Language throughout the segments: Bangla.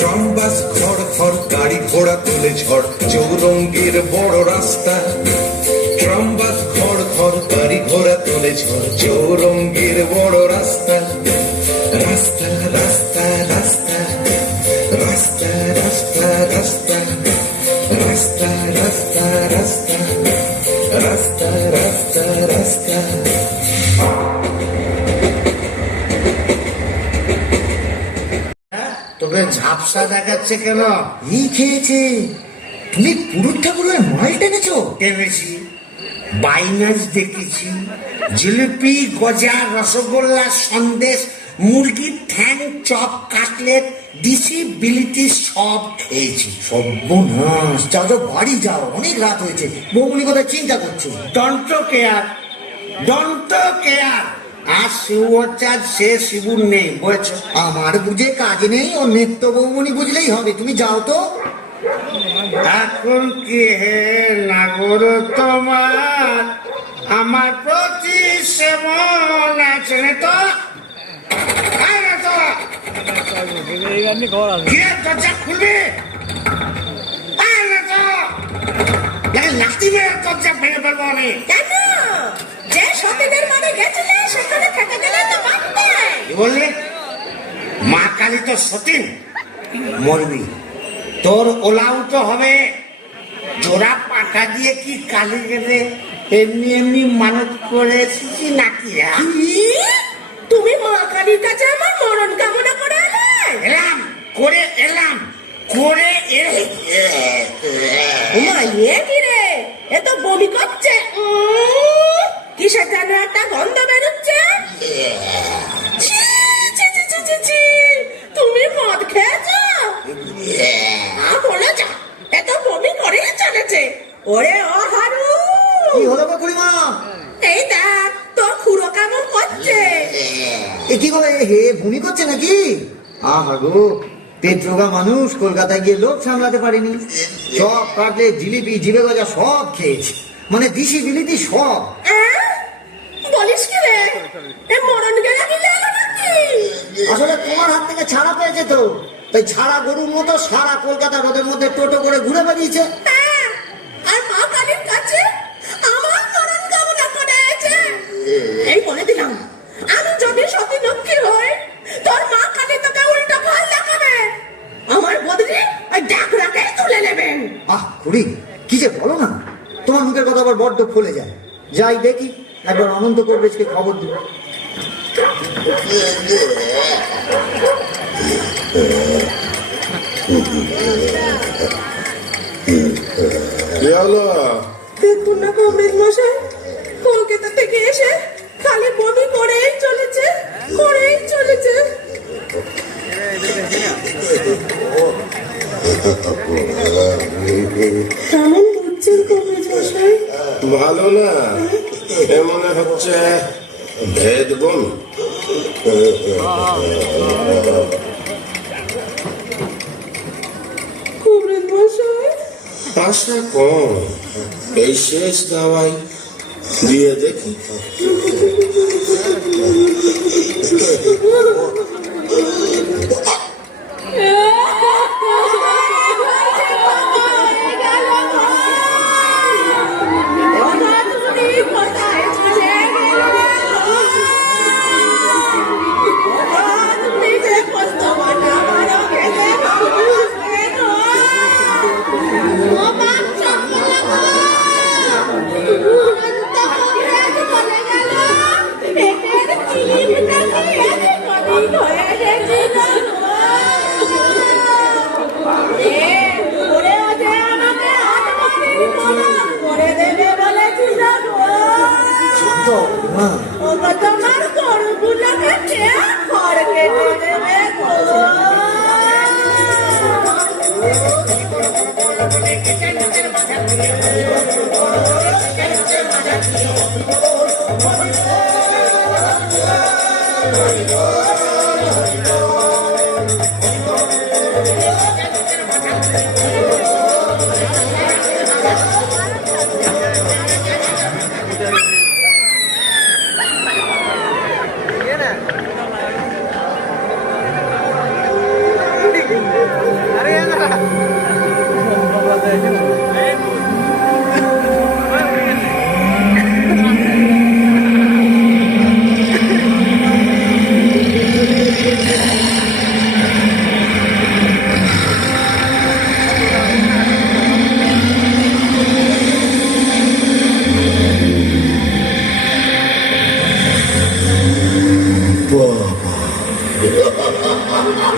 ট্রাম বাস খড় খড় গাড়ি ঘোড়া তুলে ঝড় চৌরঙ্গীর বড় রাস্তা। ট্রাম বাস খড় খড় গাড়ি ঘোড়া তুলে ঝড় চৌরঙ্গীর বড় রাস্তা। রাস্তা রাস্তা রাস্তা রাস্তা রাস্তা রাস্তা রাস্তা রাস্তা রাস্তা রাস্তা রাস্তা রাস্তা। তোকে ঝাপসা দেখাচ্ছে কেন? এই খেয়েছে। তুমি পুরুষ ঠাকুরের মাল টেনেছো? টেনেছি, বাইনাচ দেখেছি, জিলিপি, গজা, রসগোল্লা, সন্দেশ, মুরগির ঠ্যাং, চপ, কাটলেট, দিশি বিলিতি সব খেয়েছি। সর্বনাশ, যাও যাও বাড়ি যাও, অনেক রাত হয়েছে। বৌমনি কথা চিন্তা করছো? Don't care, don't care. আর শিবচাঁদ সে শিবুর নেই, বুঝেছো? আমার বুঝে কাজ নেই, ও নিত্য বৌমনি বুঝলেই হবে। তুমি যাও তো। এখন কি হে নাগর তোমার আমার প্রতি সেমন আছে না তো? আয় না তো, কি রে, দরজা খুলবি? আয় না তো, লাঠি মেরে দরজা ভেঙে ফেলবো আমি। কেন? যে সতীদের মানে গেছিলে সেখানে থেকে গেলে তো মারতে। কি বললি? মা কালী তো সতীন, মরবি। তোর ওলাউট হবে। জোড়া পাকা দিয়ে কি কালী গেলে এমনি এমনি মানত করে এসেছি নাকি? তুমি মা কালীর কাছে আমার মরণ কামনা করে এলে? এলাম করে এলাম করে ওমা, এ কি রে? এ তো বমি করছে। কিসের যেন একটা গন্ধ বেরোচ্ছে। ছি, ছি, ছি, ছি, ছি, ছি। তুমি মদ খেয়েছো? বলে যা, এ তো বমি করেই চলেছে। ওরে ও হারু, কি হলো গো খুড়িমা? এই দেখ তোর খুড়ো কেমন করছে। এ কি করে হে ভূমি করছে নাকি? আহা গো, পেট রোগা মানুষ, কলকাতায় গিয়ে লোক সামলাতে পারেনি। সব কাটলে, জিলিপি, জিবে গজা সব খেয়েছে, মানে দিশি বিলিতি সব। বলিস কি রে? এ মরণ গেলা কি গেল নাকি? আসলে তোমার হাত থেকে ছাড়া পেয়েছে তো, তাই ছাড়া গরুর মতো সারা কলকাতা রোদের মধ্যে টোটো করে ঘুরে বেরিয়েছে। হ্যাঁ, আর মা কালীর কাছে আমার মরণ কামনা করেছে। এই বলে দিলাম, আমি যদি সতী লক্ষ্মী হই, তোর মা কালী তোকে উল্টো ফল দেখাবে। আমার বদলে ওই ডাকরাকে তুলে নেবেন। আহ খুড়ি, কি যে বলো না, তোমার মুখের কথা আবার বড্ড ফুলে যায়। যাই দেখি, একবার অনন্ত করবেশকে খবর দিব। দেখুন না কমরেড মশাই, কলকাতা থেকে এসে খালি বমি করেই চলেছে, করেই চলেছে। কেমন বুঝছেন কমরেড মশাই? ভালো না, মনে হচ্ছে ভেদ বোন। কমরেড মশাই, আশা কম, এই শেষ দাওয়াই দিয়ে দেখি। তোমার গরুগুলোকে খড় কেটে দেবে গো।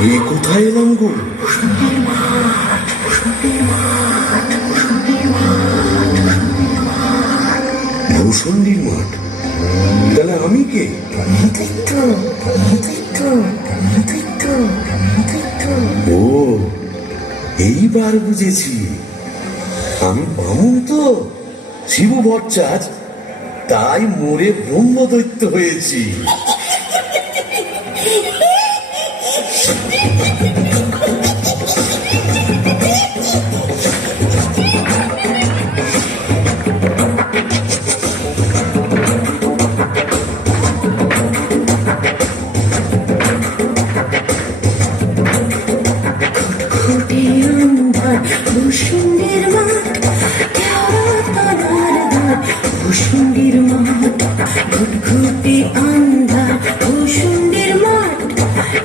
এই কোথায় এলাম গো? ভূষণ্ডির মাঠ? তাহলে আমি কে? ও, এইবার বুঝেছি, আমি বামুন তো, শিব ভট্টাচ, তাই মোরে ব্রহ্মদৈত্য হয়েছি। ভূষণ্ডির মাঠ, ভূষণ্ডির মাঠ, ঘুটঘুটে আন্ধার, ভূষণ্ডির মাঠ,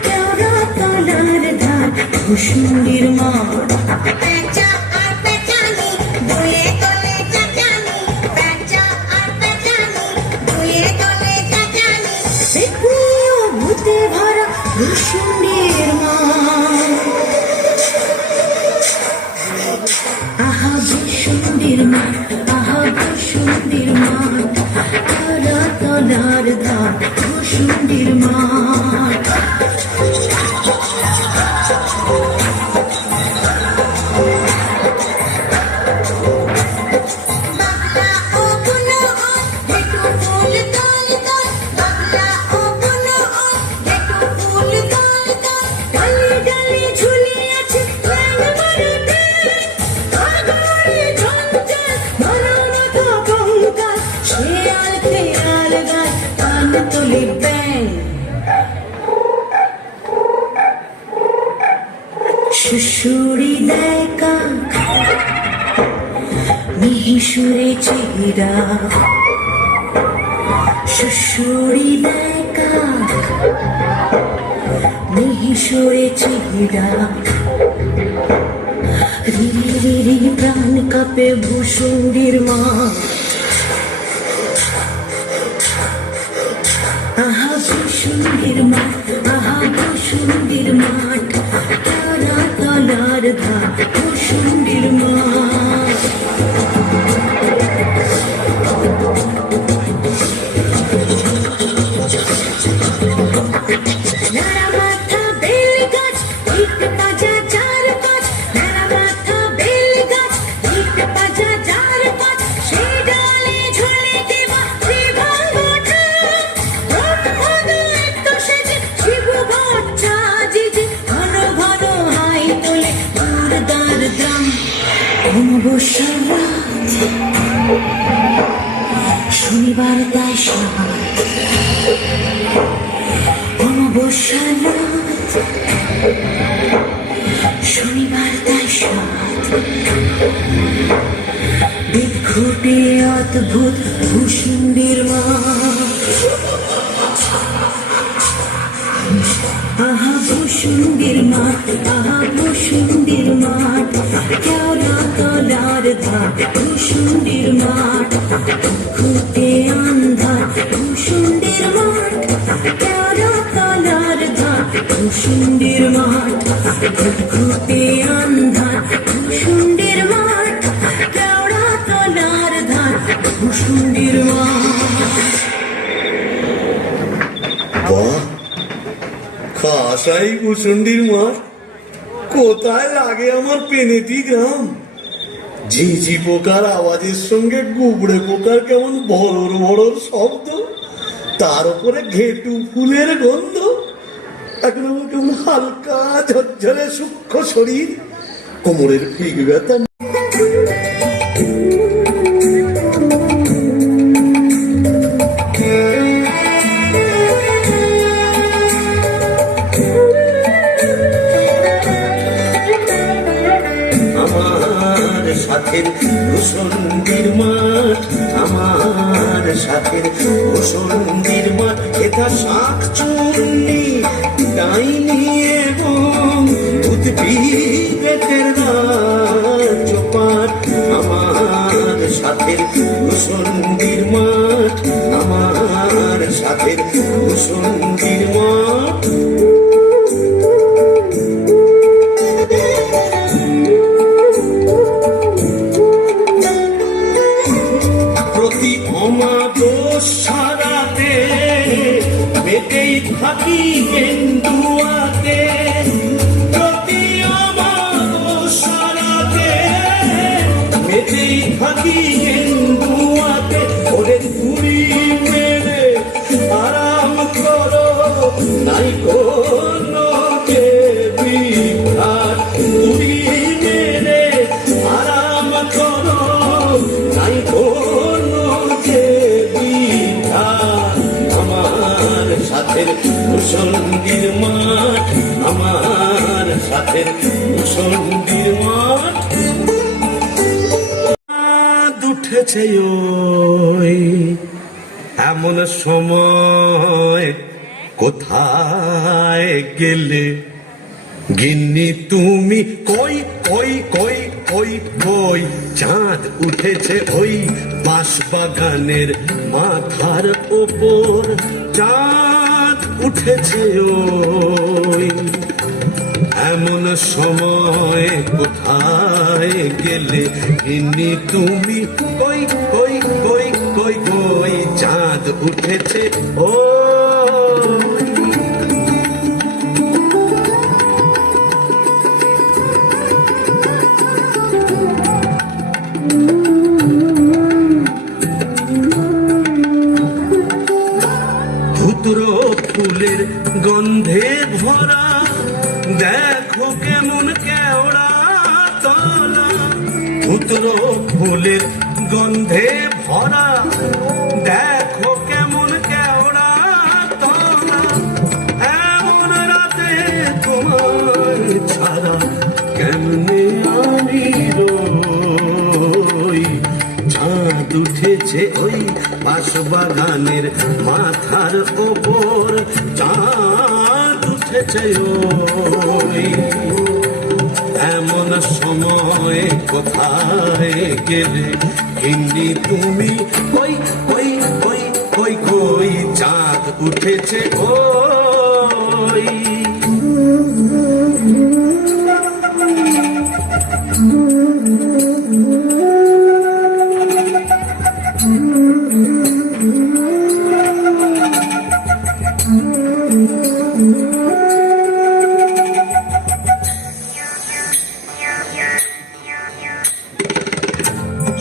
কেওড়া তলার ধার, ভূষণ্ডির মাঠ। পেঁচা আর পেঁচানি, দুয়ে তলে চাচানি, পেঁচা আর পেঁচানি, দুয়ে তলে চাচানি। দেখুও ভূতে ভরা ভূষণ্ডির মাঠ। আহা ভূষণ্ডির মাঠ, আহা ভূষণ্ডির মাঠ, কেওড়া তলার ধার, ভূষণ্ডির মাঠ। বাবলা ও বুনো ওই, ঘেটু ফুল দল দল, বাবলা ও বুনো ওই, ঘেটু ফুল দল দল। ডালে ডালে ঝুলে আছে ল্যাং মারাতে, আগরে ঝঞ্ঝাল, ধরা মাথা কঙ্কাল, শেয়াল খেয়াল গায়, কান তোলে ব্যাং। শুশুড়ি দেয় কাক, মিহিসুরে চেহারা, শুশুড়ি দেয় কাক, মিহিসুরে চেহারা। রিরি রিরি প্রাণ কাঁপে ভূষণ্ডির মাঠ। আহা ভূষণ্ডির মাঠ, আহা ভূষণ্ডির মাঠ, কেওড়া তলার ধার, ভূষণ্ডির মাঠ। নাড়া মাথা বেল গাছ, ইট পাজা চার পাঁচ, নাড়া মাথা বেল গাছ, ইট পাজা চার পাঁচ, সে ডালে ঝুলে দেবা বিভাগটা। রোদ ভাঙা একটু সেজে শিব ভট্টা জিজে, ঘন ঘন হাই তোলে দুর্গার গ্রাম। অমাবস্যার রাত, শনিবার তাই সাত, অমাবস্যার রাত, শনিবার তাই সাত। বিঘুটে অদ্ভুত ভূষণ্ডির মাঠ। আহা ভূষণ্ডির মাঠ, আহা ভূষণ্ডির মাঠ, কেওড়া তলার ধার, ভূষণ্ডির মাঠ। ঘুটে আন্ধার, ভূষণ্ডির মাঠ, কেওড়া তলার ধার, ভূষণ্ডির মাঠ। ঘুটে আন্ধার, ভূষণ্ডির মাঠ, কেওড়া তলার ধার, ভূষণ্ডির মাঠ। বাহ, খাসাই ভূষণ্ডির মাঠ। কোথায় লাগে আমার পেনেটি গ্রাম? ঝিঝি পোকার আওয়াজের সঙ্গে গুবড়ে পোকার কেমন বড়র বড়র শব্দ, তার উপরে ঘেটু ফুলের গন্ধ। এখন আমার কেমন হালকা ঝরঝরে সূক্ষ্ম শরীর, কোমরের ফিক ব্যথা। সাথের সঙ্গীর মাঠ, আমার সাথের সঙ্গীর মাঠ, এটা শাক চুন্নি ডাইনি এবং উদ্ভিদের রাজপাট, আমার সাথের সঙ্গীর মাঠ, আমার সাথের সঙ্গীর মাঠ। প্রতি অমাবস্যারাতে মেতেই থাকি গেন্দুয়াতে, প্রতি অমাবস্যারাতে মেতেই থাকি গেন্দুয়াতে। ওরে ঘুরি মেরে আরাম করো, নাই কোনো বিঘাত, ঘুরি মেরে আরাম করো, নাই কোনো বিঘাত। আমার সাথের সঙ্গীর মাঠ, আমার সাথের সঙ্গীর মাঠ। উঠেছে ওই এমন সময়, কোথায় গেলে গিন্নি তুমি? কই কই কই কই কই, চাঁদ উঠেছে ওই বাঁশবাগানের মাথার ওপর, চাঁদ উঠেছে ওই এমন সময়, কোথায় গেলে গিন্নি তুমি? কই কই কই কই কই, চাঁদ উঠেছে ও। ধুতর ফুলের গন্ধে ভরা, দেখো কেমন কেওড়া তলা। ধুতর ফুলের গন্ধে ভরা, দেখো কেমন কেওড়া তলা। এমন রাতে তোমার ছাড়া কেমনে আমি রই? চাঁদ উঠেছে ওই বাঁশবাগানের মাথার ওপর, চাঁদ উঠেছে ওই এমন সময়, কোথায় গেলে গিন্নি তুমি? কই কই কই কই কই, চাঁদ উঠেছে ওই।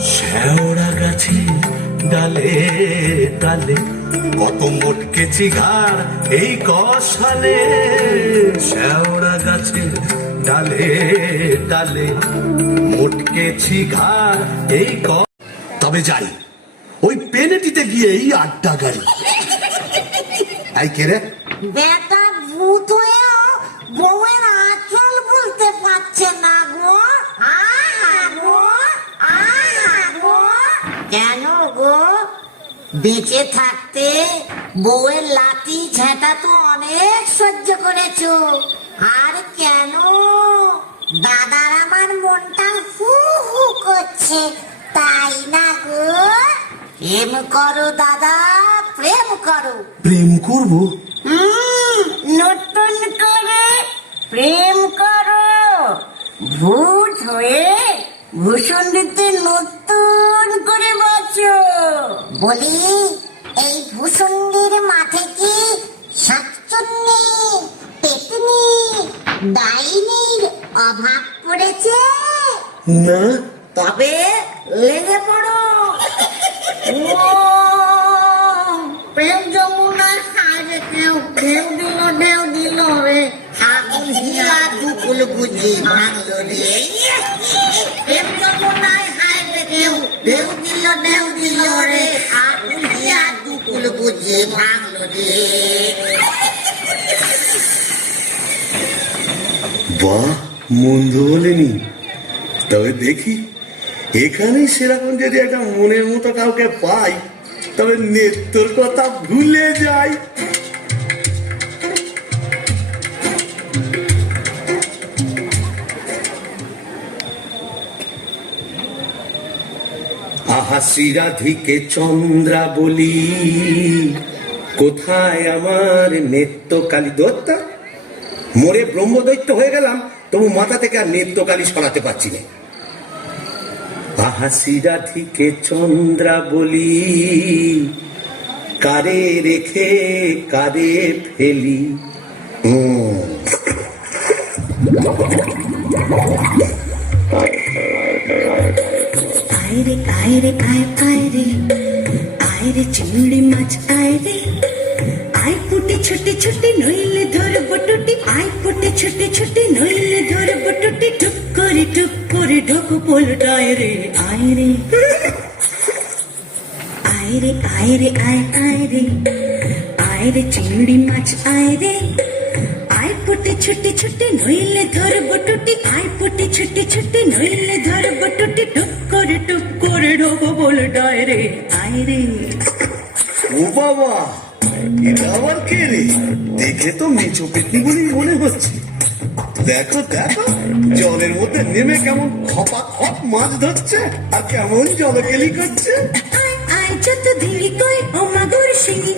শেওড়া গাছে ডালে ডালে কত মোটকেছি ঘাড় এই কষালে, শেওড়া গাছে ডালে ডালে মোটকেছি ঘাড় এই তবে যাই ওই পেনেটিতে গিয়েই আড্ডা গাড়ি। এই কে রে? বেটা ভূত হয়েও বউয়ের আঁচল বলতে পারছে না গো। গো গো, কেন গো? বেঁচে থাকতে বউয়ের লাঠি ঝেঁটা তো অনেক সহ্য করেছো, আর কেন? দাদার আমার মনটা হু হু করছে, তাই না গো? প্রেম করো দাদা, প্রেম করো। প্রেম করবো? নতুন করে প্রেম করো, ভূত হয়ে ভূষণ দিতে নতুন করে বাঁচো। বলি, এই ভূষণের মাঠে কি শাকচুন্নি, পেতনি, ডাইনির অভাব পড়েছে? না। তবে লেগে পড়ো। প্রেম যমুনায় হারে কেউ ঢেউ দিল, ঢেউ দিল রে, আগুন হিয়া দুকুল বুঝি ভাঙলো রে। প্রেম যমুনায় হারে কেউ ঢেউ দিল, ঢেউ দিল রে, আগুন হিয়া দুকুল বুঝি ভাঙলো রে। বাহ, মন্দ বলেনি। তবে দেখি এখানে সেরকম যদি একটা মনের মতো কাউকে পাই তবে নেত্রর কথা ভুলে যাই। আহা শ্রীরাধিকে চন্দ্রা বলি, কোথায় আমার নেত্রকালী দত্তা? মোরে ব্রহ্মদৈত্য হয়ে গেলাম, তবু মাথা থেকে আর নেত্রকালী সরাতে পারছি না। আহা শ্রীরাধিকে চন্দ্রা বলি, কারে রেখে কারে ফেলি। আয়রে আয়রে আয় আয়রে আয়রে চিংড়ি মাছ আয়রে, আয় পুটি ছুটি ছুটি নইলে ধরব টুটি, আয় পুটি ছুটি ছুটি নইলে ধরব টুটি, টুক করে ঢোক পোলটায় রে আয়রে। আয়রে আয়রে আয় আয়রে আয়রে চিংড়ি মাছ আয়রে, আয় পুটি ছুটি ছুটি নইলে ধরব টুটি, আয় পুটি ছুটি ছুটি নইলে ধরব টুটি, টুক করে ঢোক পোলটায় রে আয়রে। ও বাবা, এটা আবার কে রে? দেখে তো মেচো পেটনি বলেই মনে হচ্ছে। দেখো দেখো, জলের মধ্যে নেমে কেমন খপা খপ মাছ ধরছে আর কেমন জলকেলি করছে। আয় যত ধিঙি কই ও মাগুর শিঙি,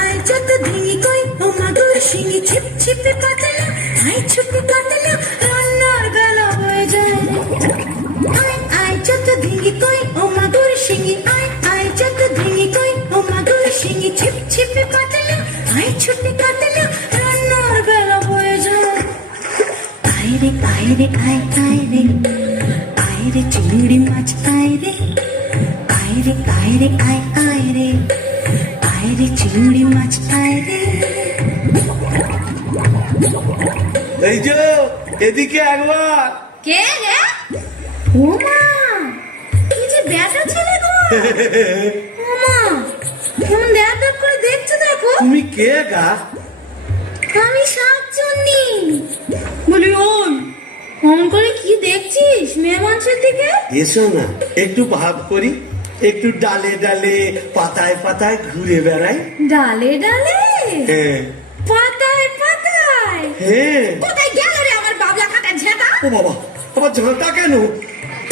আয় যত ধিঙি কই ও মাগুর শিঙি, ছিপ ছিপে পাতলা আয় ছুপে পাতলা, রান্নার বেলা হয়ে যায়। আয় যত ধিঙি কই ও মাগুর শিঙি, আয় যত ধিঙি কই ও মাগুর শিঙি, ছিপ ছিপে পাতলা আয় ছুপে পাতলা, রান্নার বেলা হয়ে যায়। আয়রে আয়রে আয় আয়রে আয়রে চিংড়ি মাছ আয়রে, আয়রে আয়রে আয় আয়রে আয়রে চিংড়ি মাছ আয়রে। এই যে এদিকে একবার। কে রে? ও মা, কি যে ব্যাটা ছেলে গো। ও মা, কেমন দেখ করে দেখছো দেখো। তুমি কে গা? আমি শাকচুন্নি। বলি ওই, অমন করে কি দেখছিস মেয়ে মানুষের দিকে? এসো না, একটু ভাব করি, একটু ডালে ডালে পাতায় পাতায় ঘুরে বেড়াই। ডালে ডালে হ্যাঁ পাতায় পাতায়, হ্যাঁ। কোথায় গেল রে আমার বাবলা কাটা ঝেঁটা? ও বাবা, আবার ঝাঁটা কেন?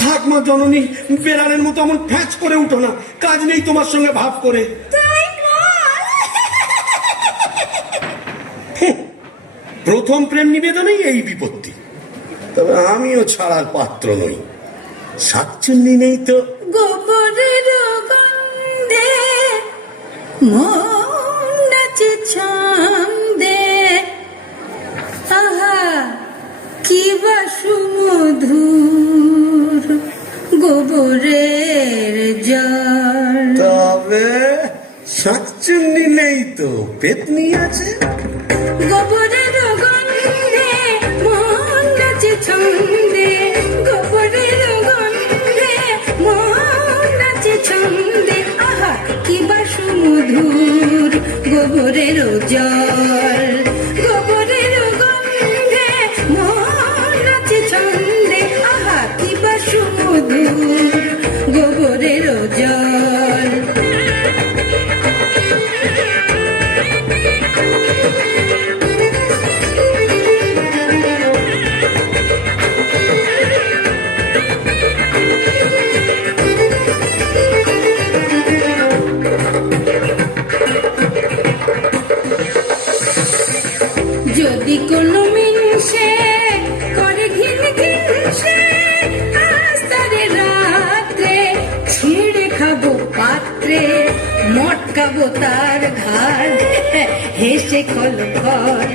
থাক মা জননী, বেড়ালের মতো এমন ফ্যাঁচ করে উঠো না, কাজ নেই তোমার সঙ্গে ভাব করে। তাই বল। প্রথম প্রেম নিবেদনেই এই বিপত্তি, তবে আমিও ছাড়ার পাত্র নই। শাকচুন্নি নেই তো। গোবরের গন্ধে মন নাচে ছন্দে, আহা কি বা সুমধুর গোবরের জল। তবে শাকচুন্নি নেই তো, পেতনি আছে। গোবরের গন্ধে মন নাচে ছন্দে, গোবরের গন্ধে মন নাচে ছন্দে, আহা কি বা সুমধুর গোবরের জল। গোবরের গন্ধে মন নাচে ছন্দে, আহা কি বা সুমধুর গোবরের জল। যদি কোনো মিনসে করে ঘিন ঘিনসে, আস্তারে রাত্রে ছিঁড়ে খাবো পাত্রে, মটকাবো তার ঘাড় হেসে খলখল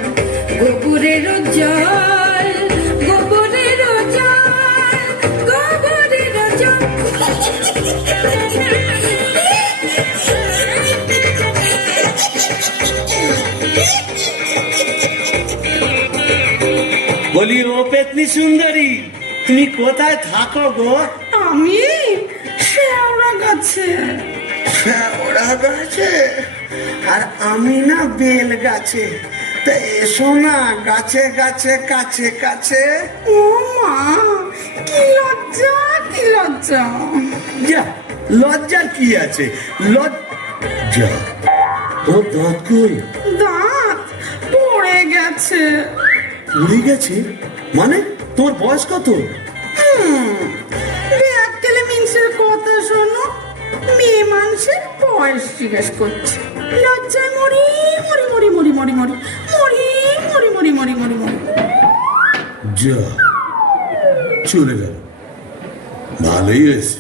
গোবরের জল, গোবরের জল, গোবরের জল। বলি ও পেতনি সুন্দরী, তুমি কোথায় থাকো গো? আমি শেওড়া গাছে। ওরা গাছে আর আমি না বেল গাছে। তা এসো না গাছে গাছে কাছে কাছে। ও মা, কি লজ্জা, কি লজ্জা। যা, লজ্জার কি আছে? লজ্জা, তোর দাঁত কই? দাঁত পড়ে গেছে। উড়ে গেছে মানে? তোর বয়স কত? ব্যাককেলে মিনসের কথা শোনো, মেয়ে মানুষের বয়স জিজ্ঞেস করছে। লজ্জায় মরি মরি মরি মরি মরি মরি মরি মরি মরি মরি মরি মরি। যা, চলে গেল, ভালোই হয়েছে।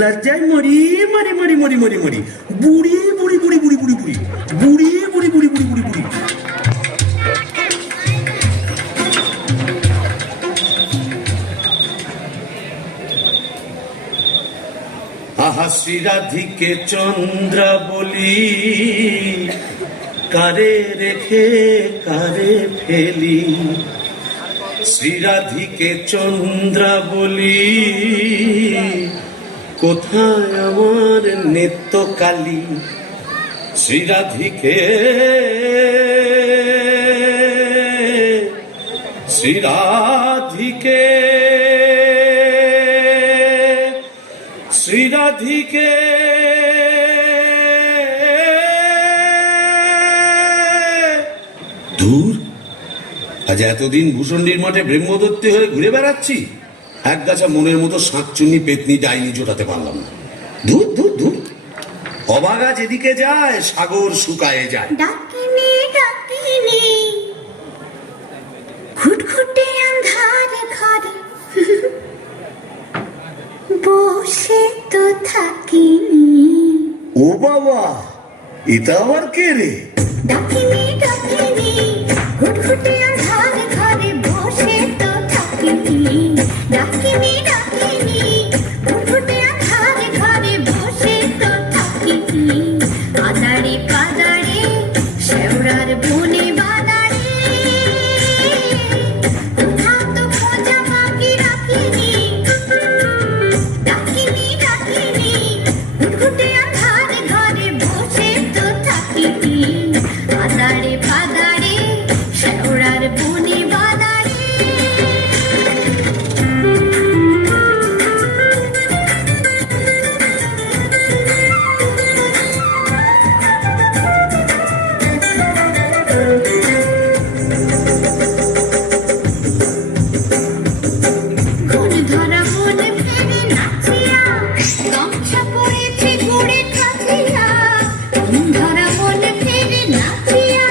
লজ্জায় মরি মরি মরি মরি মরি মরি, বুড়ি বুড়ি বুড়ি বুড়ি বুড়ি বুড়ি বুড়ি বুড়ি বুড়ি বুড়ি বুড়ি বুড়ি। আহা শ্রীরাধিকে চন্দ্রা বলি, কারে রেখে কারে ফেলি। শ্রীরাধিকে চন্দ্রা বলি, কোথায় আমার নেত্যকালী। শ্রীরাধিকে শ্রীরাধিকে শ্রীরাধিকে দূর, আজ এতদিন ভূষণ্ডির মঠে ব্রহ্মদত্তি হয়ে ঘুরে বেড়াচ্ছি, এক গাছা মনের মতো শাঁকচুন্নি পেতনি ডাইনি জোটাতে পারলাম না। ধুর ধুর ধুর, অবাগা যেদিকে যায় সাগর শুকায়ে যায়। ডাকিনি ডাকিনি ঘুটঘুটে আন্ধার ঘরে বসে তো থাকিনি। ও বাবা, এটা আবার কে রে? ডাকিনি ডাকিনি ঘুটঘুটে আন্ধার ঘরে বসে তো থাকিনি। ডাকিনি ডাকিনি ঘুটঘুটে আন্ধার ঘরে বসে তো থাকিনি। কাদারে কাদারে শেওড়ার বনে বাদারে কোথাও তো খোঁজা বাকি রাখিনি। ডাকিনি ডাকিনি ঘুটঘুটে আন্ধার ঘরে বসে তো থাকিনি। কাদারে কাদারে শেওড়ার বনে বাদারে। ঘুণ ধরা মন ফেরে নাচিয়া গামছা পরেছে গোড়ে কাঁচিয়া। ঘুণ ধরা মন ফেরে নাচিয়া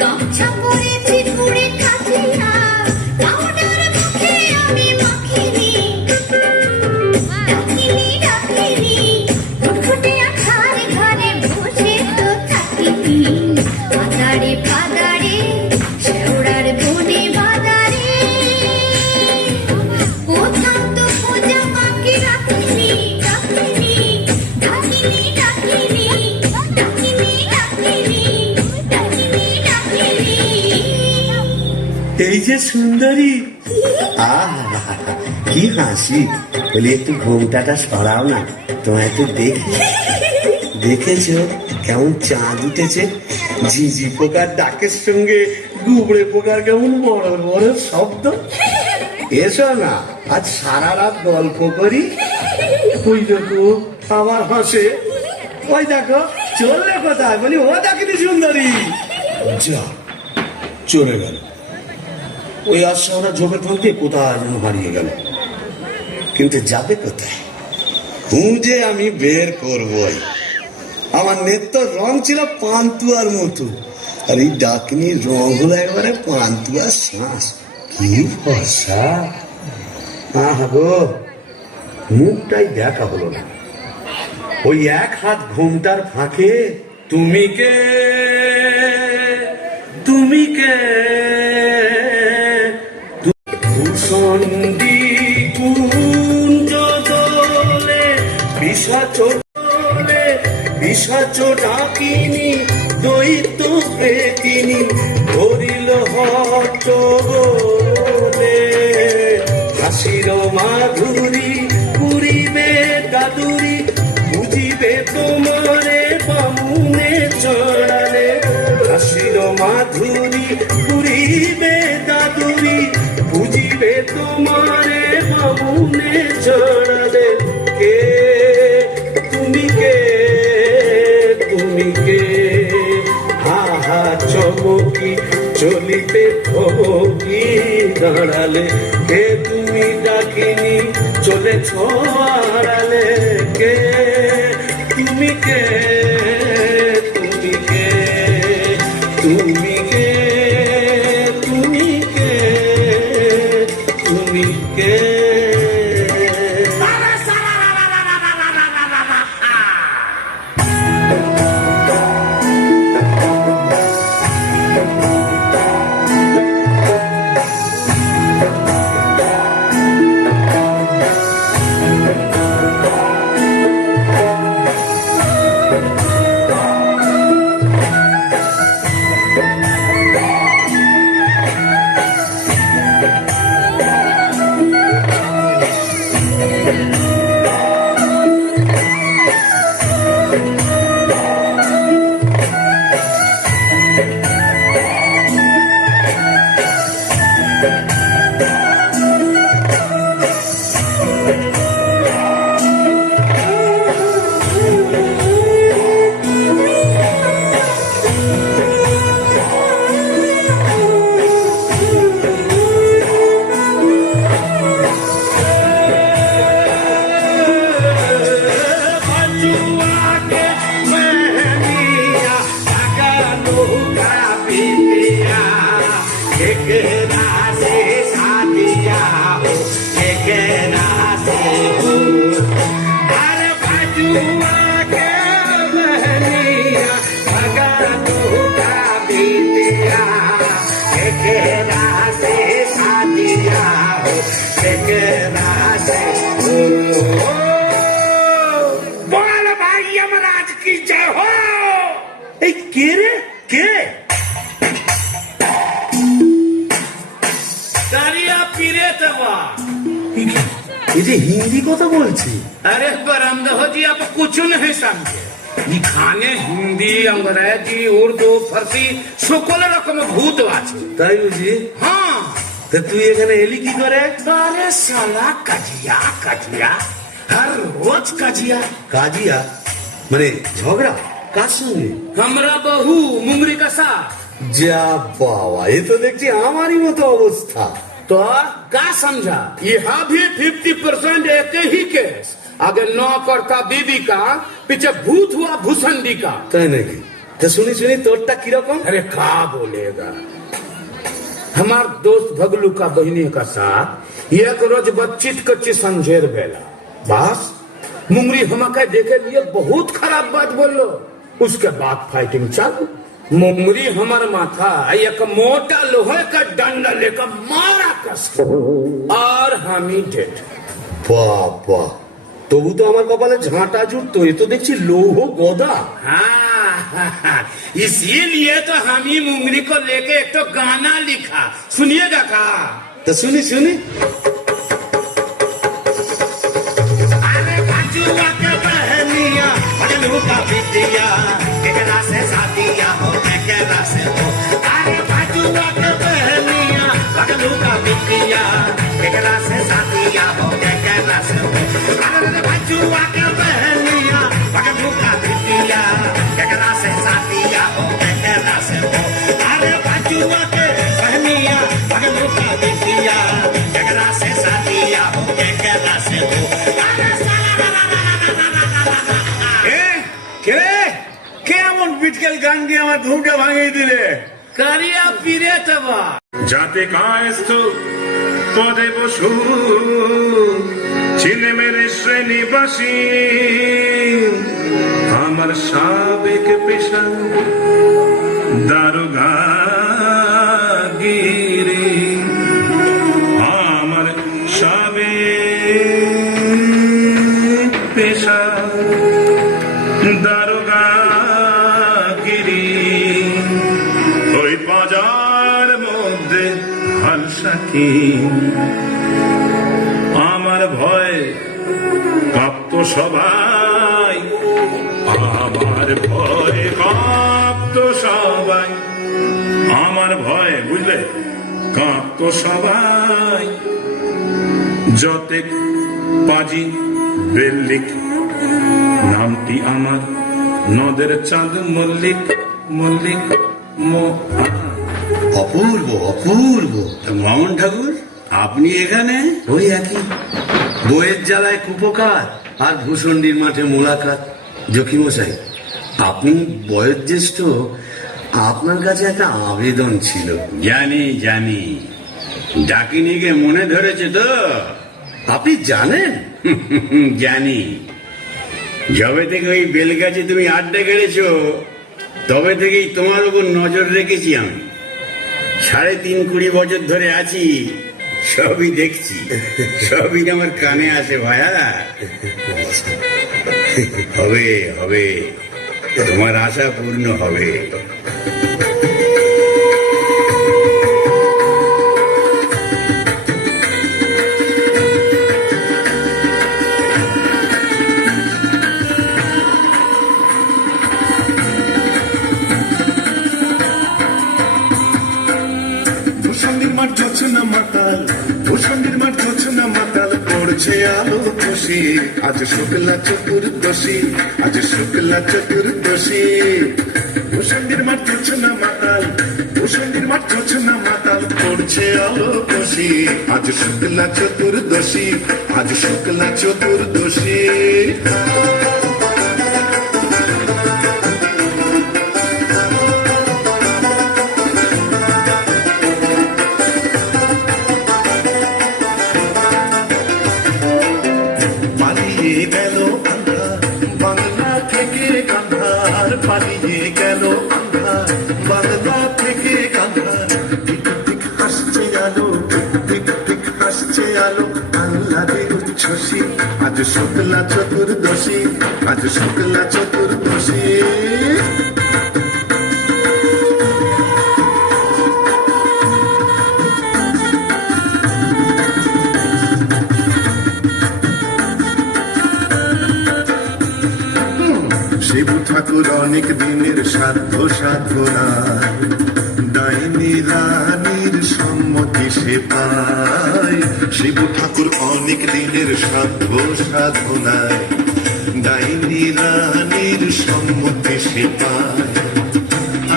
গামছা পরেছে গোড়ে কাঁচিয়া। পাউডার মুখে আমি মাখিনি। ডাকিনি ডাকিনি ঘুটঘুটে আন্ধার ঘরে বসে তো থাকিনি। পাদারে পাদারে শেওড়ার বনে বাদারে কোথাও তো খোঁজা বাকি রাখিনি। ডাকিনি ডাকিনি ডাকিনি ডাকিনি ডাকিনি ডাকিনি ডাকিনি। এই যে সুন্দরী, আহা কি হাসি। বলি একটু ঘোমটাটা সরাও না, তোমায় একটু দেখি। দেখেছো কেমন চাঁদ উঠেছে? ঝিঝি পোকার ডাকের সঙ্গে গুবড়ে পোকার কেমন বড় বড় শব্দ। এসো না, আজ সারা রাত গল্প করি। ওই দেখো আবার হাসে, ওই দেখো চললে কোথায়? বলি ও ডাকিনি সুন্দরী। যা, চলে গেল। ওই আশাওরা ঝোপের মধ্যে কোথায় যেন হারিয়ে গেল, কিন্তু যাবে কোথায়? খুঁজে আমি বের করবই। আমার নেত্তর রং ছিল পান্তুয়ার মতো, আর এই ডাকিনীর রং হলো একবারে পান্তুয়ার শ্বাস। কি ফর্সা! আহা গো, মুখটাই দেখা হলো না। ওই এক হাত ঘোমটার ফাঁকে তুমি কে, তুমি কে? ভূষণ্ডী কুঞ্জ দোলে বিষাচলে বিষাচ ডাকিনী দৈত্য প্রেতিনী ধরিল হট্ট বলে। হাসির মাধুরী পুরিবে দাদুরি, বুঝিবে তোমারে বামুনে চড়ালে। হাসির তোমারে বাবুনে চড়ালে কে তুমি কে তুমি কে আহা চমকি চলিতে থমকি দাঁড়ালে কে তুমি ডাকিনি চলেছ আড়ালে কে তুমি কে তুমি কে তুমি কে তুমি কে তুমি কে बोल भाई यमराज की जय हो। এই কে রে কে दारिया पीरे तवा এই যে হিন্দি কথা বলছি अरे बरमदहो जी आप कुछ नहीं समझे ये खाने हिंदी अंग्रेजी उर्दू फारसी সকল রকম ভূত আছে তাই বুঝি हाँ তা তুই এখানে এলি কি করে अरे साला कजिया कजिया हर रोज कजिया কাজিয়া মানে ঝগড়া কার সঙ্গে हमरा बहू मुंगरी का साथ যা বাবা এ তো দেখছি আমারই মতো অবস্থা तो क्या समझा यहाँ भी 50% एक ही केस आगे नौ करता बीबी का पीछे भूत हुआ भूसंडी का তাই নাকি তা শুনি শুনি তোরটা কিরকম अरे क्या बोलेगा हमार दोस्त भगलू का बहनी का साथ एक रोज बच्चित कच्ची संझेर बेला बस मुंगरी हमके देखे लिए बहुत खराब बात बोलो उसके बाद फाइटिंग चालू मुंगरी हमार माथा एक मोटा लोहे का डंडा लेकर मारा कस के। और हम ही डेड বাবা তবু তো আমার কপালে ঝাঁটা জুটতো এ তো দেখছি লৌহ গদা हाँ, इसीलिए तो हम ही मुंगरी को लेके एक तो गाना लिखा सुनिएगा का তা শুনি শুনি अरे बाजुआ के बहनिया पगलू का बिटिया केकरा से शादिया हो केकरा से हो अरे बाजुआ के बहनिया पगलू का बिटिया केकरा से शादिया हो केकरा से हो अरे बाजुआ के बहनिया पगलू का बिटिया केकरा से शादिया हो केकरा से हो अरे बाजुआ के बहनिया पगलू का बिटिया केकरा से शादिया हो केकरा से हो अरे কেমন বিটকেল গান দিয়ে আমার ঘুমটা ভাঙিয়ে দিলে करिया पीरे तबा যাতে কায়স্থ পদে বসু চিনে মেরে শ্রেণীবাসী আমার সাবেক পেশা দারোগা গিরি আমার সাবেক পেশা দারোগা গিরি ওই বাজার মধ্যে হালসাকি আমার ভয় কাঁপতো সবাই আমার ভয় কাঁপতো সবাই আমার ভয় বুঝলে কাঁপতো সবাই যতেক পাজি বেল্লিক, নামটি আমার নদের চাঁদ মল্লিক, মল্লিক অপূর্ব অপূর্ব। মামুন ঠাকুর, আপনি এখানে? ওই একই বইয়ের জ্বালায় কুপকার আর ভূষণ্ডির মাঠে মোলাকাত। জকিমশাই, আপনি বয়োজ্যেষ্ঠ, আপনার কাছে একটা আবেদন ছিল। জানি জানি, ডাকিনিকে মনে ধরেছে তো? আপনি জানেন? জানি। যবে থেকে ওই বেলগাছে তুমি আড্ডা গেড়েছো, তবে থেকেই তোমার উপর নজর রেখেছি আমি। ৩.৫-২০ বছর ধরে আছি, সবই দেখছি, সবই আমার কানে আসে ভাইয়া। হবে হবে, তোমার আশা পূর্ণ হবে। ভূষণ্ডির মাঠ জোছনা মাতাল, ভূষণ্ডির মাঠ জোছনা মাতাল, পড়ছে আলো খুশি। আজ শুক্লা চতুর্দশী, আজ শুক্লা চতুর্দশী। ভূষণ্ডির মাঠ জোছনা মাতাল, ভূষণ্ডির মাঠ জোছনা মাতাল, পড়ছে আলো খুশি। আজ শুক্লা চতুর্দশী, আজ শুক্লা চতুর্দশী। পালিয়ে গেল আন্ধার বাংলা থেকে গান্ধার, পালিয়ে গেল আন্ধার বাংলা থেকে গান্ধার। টিক টিক হাসছে আলো, টিক টিক হাসছে আলো, আহ্লাদে উচ্ছ্বসী। আজ শুক্লা চতুর্দশী, আজ শুক্লা চতুর্দশী। শিব ঠাকুর অনেক দিনের সাধ্য সাধনায়, ডাইনি রানীর সম্মতি সে পায়। শিব ঠাকুর অনেক দিনের সাধ্য সাধনায়, ডাইনি রানীর সম্মতি সে পায়।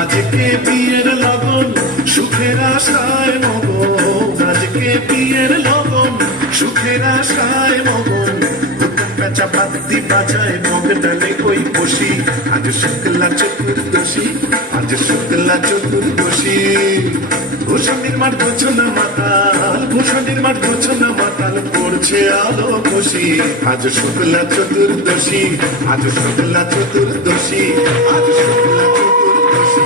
আজকে বিয়ের লগন সুখের আশায় মগন, আজকে বিয়ের লগন সুখের আশায় মগন। পেঁচা পাতি বাজায় মগ ডালে ওই বসি। আজ শুক্লা চতুর্দশী, আজ শুক্লা চতুর্দশী। ভূষণ্ডির মাঠ গোছনা মাতাল, ভূষণ্ডির মাঠ গোছনা মাতাল, পড়ছে আলো খুশি। আজ শুক্লা চতুর্দশী, আজ শুক্লা চতুর্দশী, আজ শুক্লা চতুর্দশী।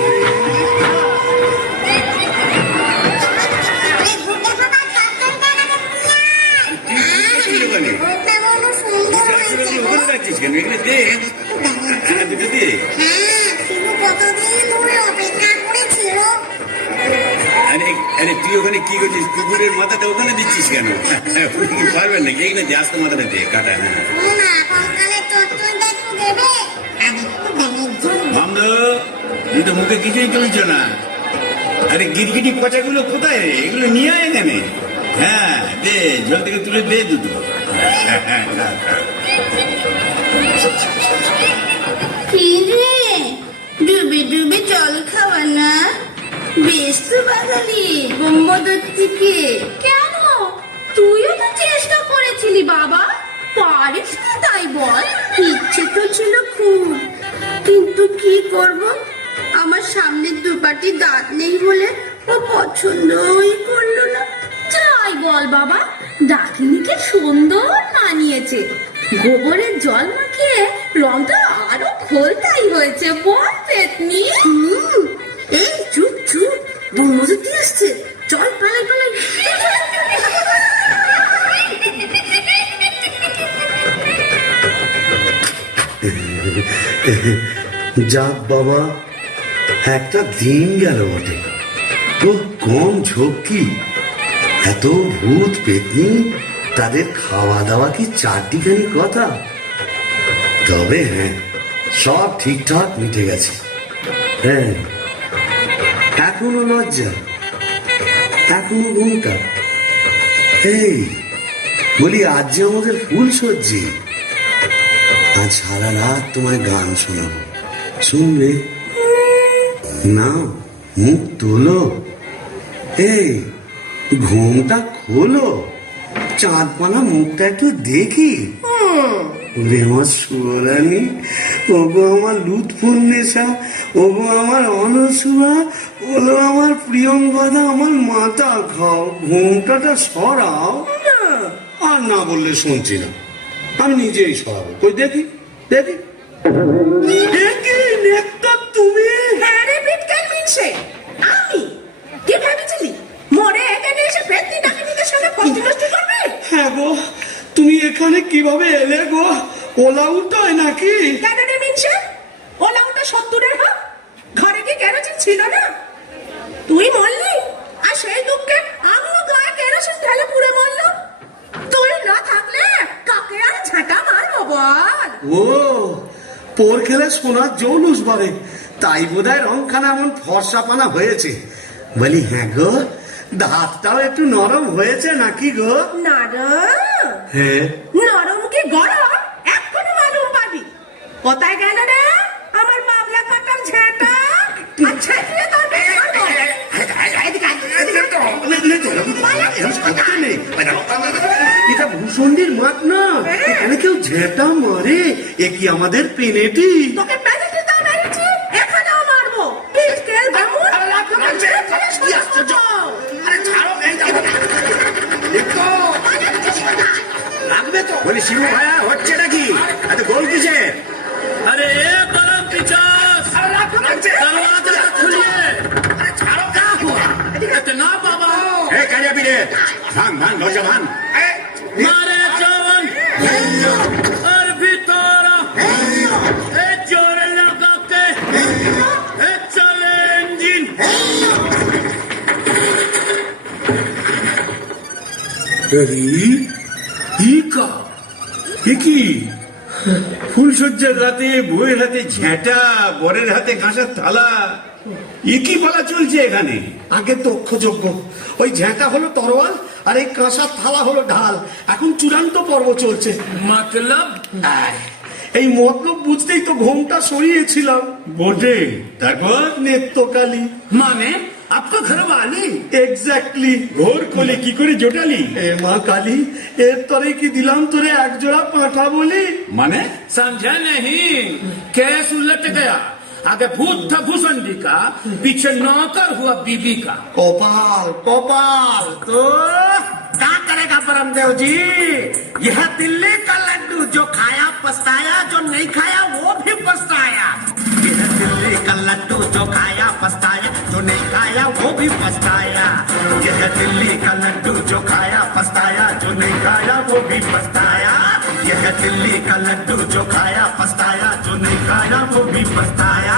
আরে তুই ওখানে কি করছিস? কুকুরের মাথাটা ওখানে দিচ্ছিস কেন? পারবেন নাকি? এইখানে আস্তে মাথাটা দিয়ে কাটা। মামদো, তুই তো মুখে কিছুই তুলছ না। আরে গিরগিটি পচাগুলো কোথায় রে? এগুলো নিয়ে আয় এখানে। হ্যাঁ দে, জল থেকে তুলে দে দুটো। কি রে, ডুবে ডুবে জল খাওয়া না? বেশ তো বাঙালি বোম্বদত্তিকে। কেন, তুইও তো চেষ্টা করেছিলি বাবা, পারিস না তাই বল? ইচ্ছে তো ছিল খুব, কিন্তু কি করব, আমার সামনে দুপাটি দাঁত নেই বলে ও পছন্দই করলো না। তাই বল বাবা, ডাকিনিকে সুন্দর মানিয়েছে। গোবরের জল মাখিয়ে রংটা আরো খোলতাই হয়েছে বল পেতনি। এই চুপ চুপ, বৌমজুতি আসছে, চল পালাই পালাই। যাক বাবা, একটা দিন গেল বটে। তো কম ঝক্কি, এত ভূত পেতনি, তাদের খাওয়া দাওয়া কি চারটিখানি কথা? তবে হ্যাঁ, সব ঠিকঠাক মিটে গেছে। হ্যাঁ, এখনো লজ্জা, এখনো ঘুমটা। এই বলি আজ যে আমাদের ফুল সজ্জি, আজ সারা রাত তোমায় গান শোনাবো, শুনবে না? মুখ তোলো, এই ঘুমটা খোলো, চাঁদপানা মুখটা একটু দেখি। ওরে আমার সুরানি, ওগো আমার লুৎফুল নেশা, ওগো আমার অনসুয়া, ওলো আমার প্রিয়ঙ্গদা, আমার মাথা খাও, ঘুমটাটা সরাও। আর না বললে শুনছি না, আমি নিজেই সরাবো। কই দেখি দেখি দেখি, নেকটা তুমি? হ্যাঁ রে বিটকেল মিনছে, আমি কি ভেবেছিলি মরে এখানে এসে পেটনি ডাকিনীদের সঙ্গে কষ্টি নষ্টি করবে? হ্যাঁ গো, তুমি এখানে কিভাবে এলে গো? ওলা উল্টায় নাকি? কেন রে মিনছে, ওলা ওটা 70-এর হোক, ঘরে কি কেরোসিন ছিল না? তুই মরলি, আর সেই দুঃখে আমিও গায়ে কেরোসিন ঢেলে পুড়ে মরলাম। তুই না থাকলে কাকে আর ঝাঁটা মারবো বল? ও পোর খেলে সোনার জৌলুস বাড়ে, তাই বোধহয় রংখানা এমন ফর্সা পানা হয়েছে। বলি হ্যাঁ গো, দাঁতটাও একটু নরম হয়েছে নাকি গো? নরম? হ্যাঁ। নরম কি গরম এক্ষুনি মালুম পাবি। কোথায় গেল রে আমার মামলা কাটার ঝেঁটা? আচ্ছা দিয়ে তোর এটা ভূষণ্ডির মাঠ না, এখানে কেউ ঝেঁটা মারে? এ কি আমাদের পেনেটি? তোকে পেনেটি দাও মেরেছি, এখানেও মারবো। বিটকেল বামুন, তোকে ছেড়ে ফেলে সোজা করবো। লাগবে তো। বলি শিবু ভাইয়া, হচ্ছে নাকি? এত গোল কিসে? अरे ए कलम पिचास, दरवाजा खुलिए। क्या हुआ? इतना बाबा এই কাজা পিড়ে, ভাঙ ভাঙ দরজা ভাঙ। मारे जवान और भितरा ए जोरे लगा के ए चले इंजिन। কি ফুলসজ্জার রাতে বউয়ের হাতে ঝেঁটা, বরের হাতে ঘাসের থালা, এ কি বলা চলছে এখানে? আগে দক্ষযজ্ঞ, ওই ঝেঁটা হলো তরোয়াল আর এই কাঁসার থালা হলো ঢাল। এখন চূড়ান্ত পর্ব চলছে। मतलब এই মতলব বুঝতেই তো ঘোমটা সরিয়েছিলাম। বটে, তারপর নেত্রকালী माने आपको घर वाली এক্স্যাক্টলি। ঘোর কোলে কি করে জোটালি? এ মা কালী, এর তরে কি দিলাম তোরে এক জোড়া পাঁঠা বলি? মানে समझा नहीं? केस उलट गया, आगे भूत था भूसंडी का, पीछे नौकर हुआ बीबी का। কপাল কপাল। तो क्या करेगा परमदेव जी? यह दिल्ली का लड्डू जो खाया पछताया, जो नहीं खाया वो भी पछताया। यह दिल्ली का लड्डू जो खाया पछताया, जो नहीं खाया वो भी पछताया। यह दिल्ली का लड्डू जो खाया पछताया, जो नहीं खाया वो भी पछताया। यह दिल्ली का लड्डू जो खाया पछताया, जो नहीं खाया वो भी पछताया।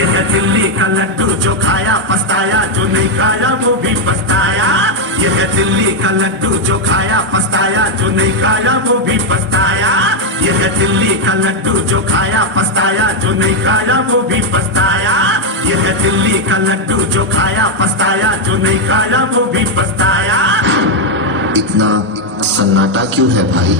यह दिल्ली का लड्डू जो खाया पछताया, जो नहीं खाया वो भी पछताया। यह दिल्ली का लड्डू जो खाया पछताया, जो नहीं खाया वो भी पछताया। यह दिल्ली का लड्डू जो खाया पछताया, जो नहीं खाया वो भी पछताया। यह दिल्ली का लड्डू जो खाया पछताया, जो नहीं खाया वो भी पछताया। इतना सन्नाटा क्यों है भाई?